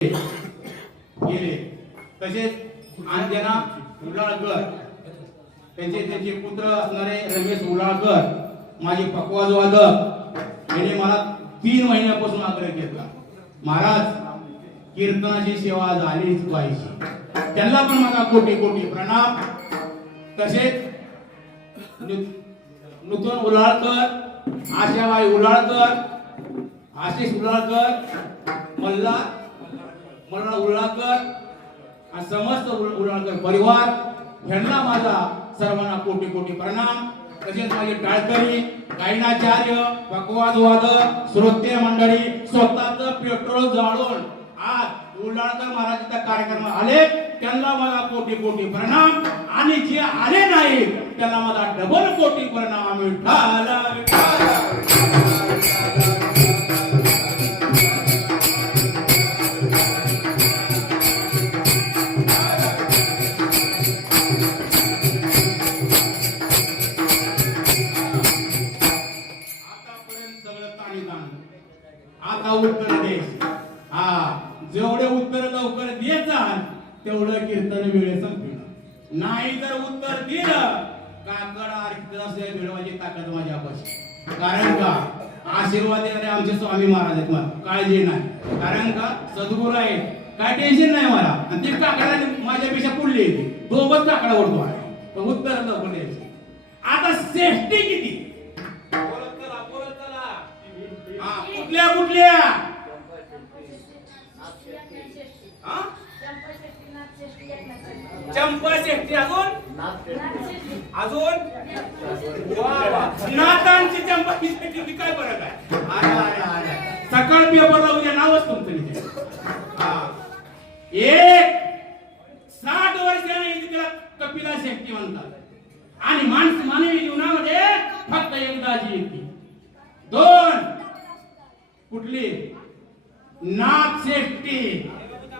गेले. तसेच अंजना उलाळकर त्यांचे पुत्र असणारे रमेश उलाळकर माझे पकवाज वादक यांनी मला 3 महिन्यापासून आग्रह केला, महाराज कीर्तनाची सेवा झालीच पाहिजे. त्यांना पण माझा कोटी कोटी प्रणाम. तसेच नूतन उलाळकर, आशाबाई उलाळकर, आशिष उलाळकर, मल्ला उलाळकर आणि समस्त उलाळकर परिवार यांना माझा सर्वांना कोटी कोटी प्रणाम. तसेच माझे टाळकरी, गायनाचार्य, पकवाद वादक, श्रोते मंडळी स्वतःच पेट्रोल जाळून आज उलाळकर महाराजांच्या कार्यक्रमात आले, त्यांना माझा कोटी कोटी प्रणाम. आणि जे आले नाही त्यांना माझा डबल कोटी प्रणाम. विठ्ठल विठ्ठल. आता उत्तर देश जेवढे उत्तर लवकर द्यायचं तेवढं कीर्तन वेळेत संपलं. नाही जर उत्तर दिलं काकड आरती मिळवायची ताकद माझ्यापाशी. कारण का आशीर्वाद देणारे आमचे स्वामी महाराज आहेत, मला काळजी नाही. कारण का सद्गुरू आहे, काय टेन्शन नाही मला. आणि ते काकडा माझ्यापेक्षा पुढली येते, दोघच काकडा ओढतो आहे. पण उत्तर लवकर द्यायचे. आता सेफ्टी किती? कुठल्या कुठल्या चंपा शेट्टी अजून नातांची चंपा शेट्टी काय फरक आहे? सकाळ पेपरला उद्या नावच तुमचं इथे. एक 60 वर्षाने तिला कपिला शेट्टी म्हणतात. आणि मानवी जीवनामध्ये फक्त एकदाची येते. 2 कुठली? नाथ शेट्टी.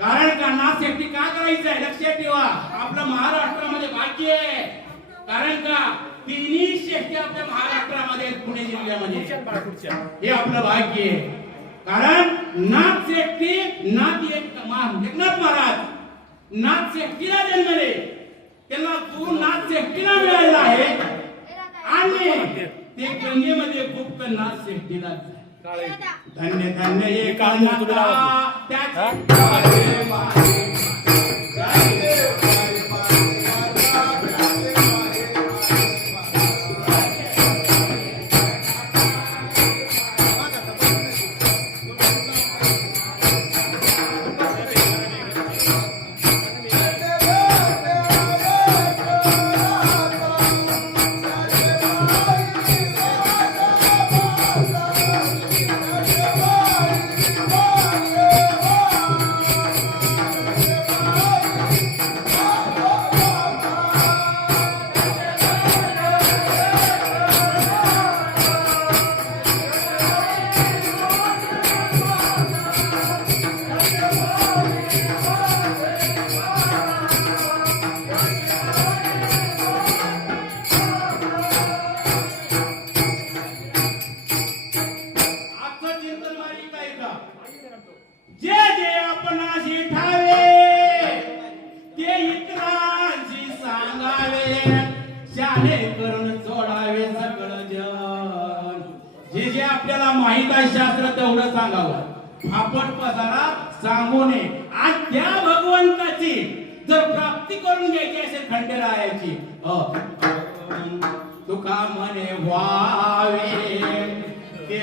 कारण का नाथ शेट्टी का करायचं आहे लक्षात ठेवा. आपल्या महाराष्ट्रामध्ये भाग्य आहे. कारण का 3 शेट्टी आपल्या महाराष्ट्रामध्ये पुणे जिल्ह्यामध्ये हे आपलं भाग्य आहे. कारण नाथ शेट्टी एकनाथ महाराज नाथ शेट्टीला जन्मले, त्यांना 2 नाथ शेट्टीला मिळालेला आहे. आणि ते गंगेमध्ये गुप्त नाथ शेट्टीला धन्य धन्य एकांता जे आपल्याला माहित आहे शास्त्र तेवढं सांगावं. फापट पसारा सांगू नये. आज त्या भगवंताची जर प्राप्ती करून घ्यायची असेल खंडेरायाची तुका म्हणे व्हावे ते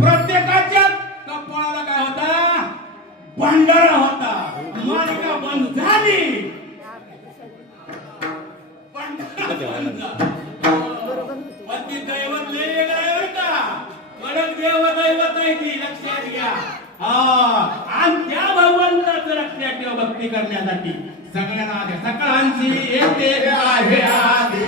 प्रत्येकाच्या कपाळाला काय होता? भंडारा होता. मालिका बंद झाली. पण ती दैवत लय वेगळं आहे बरं का. कडक दैवत आहे ती, लक्षात घ्या. आणि त्या भगवंताचं लक्षात ठेव भक्ती करण्यासाठी सगळ्यांना आधी सकाळची येते आहे आधी.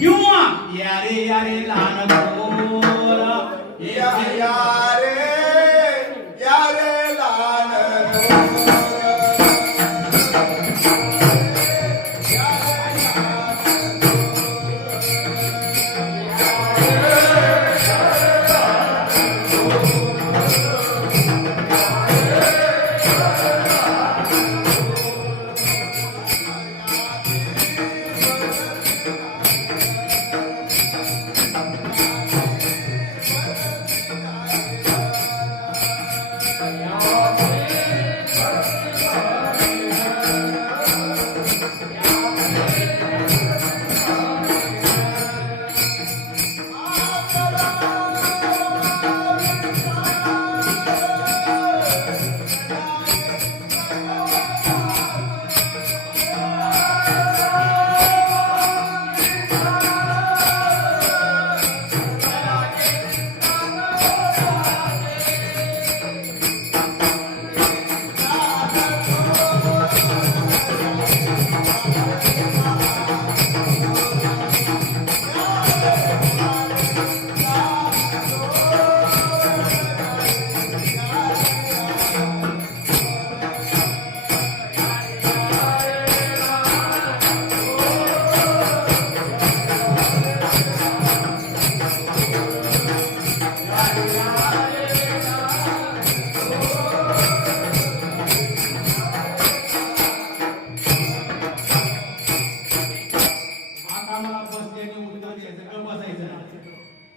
किंवा यारे यारे लहान पोरा यारे यारे लहान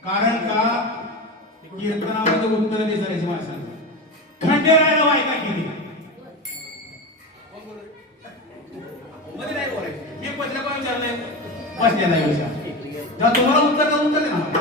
कारण का कीर्तनामध्ये उत्तर दिसायची माणसांना खंडेरायला वायका केली मध्ये नाही बोलायचं मी पहिल्या कोण विचारलंय बसलेला विचार तुम्हाला उत्तर दे ना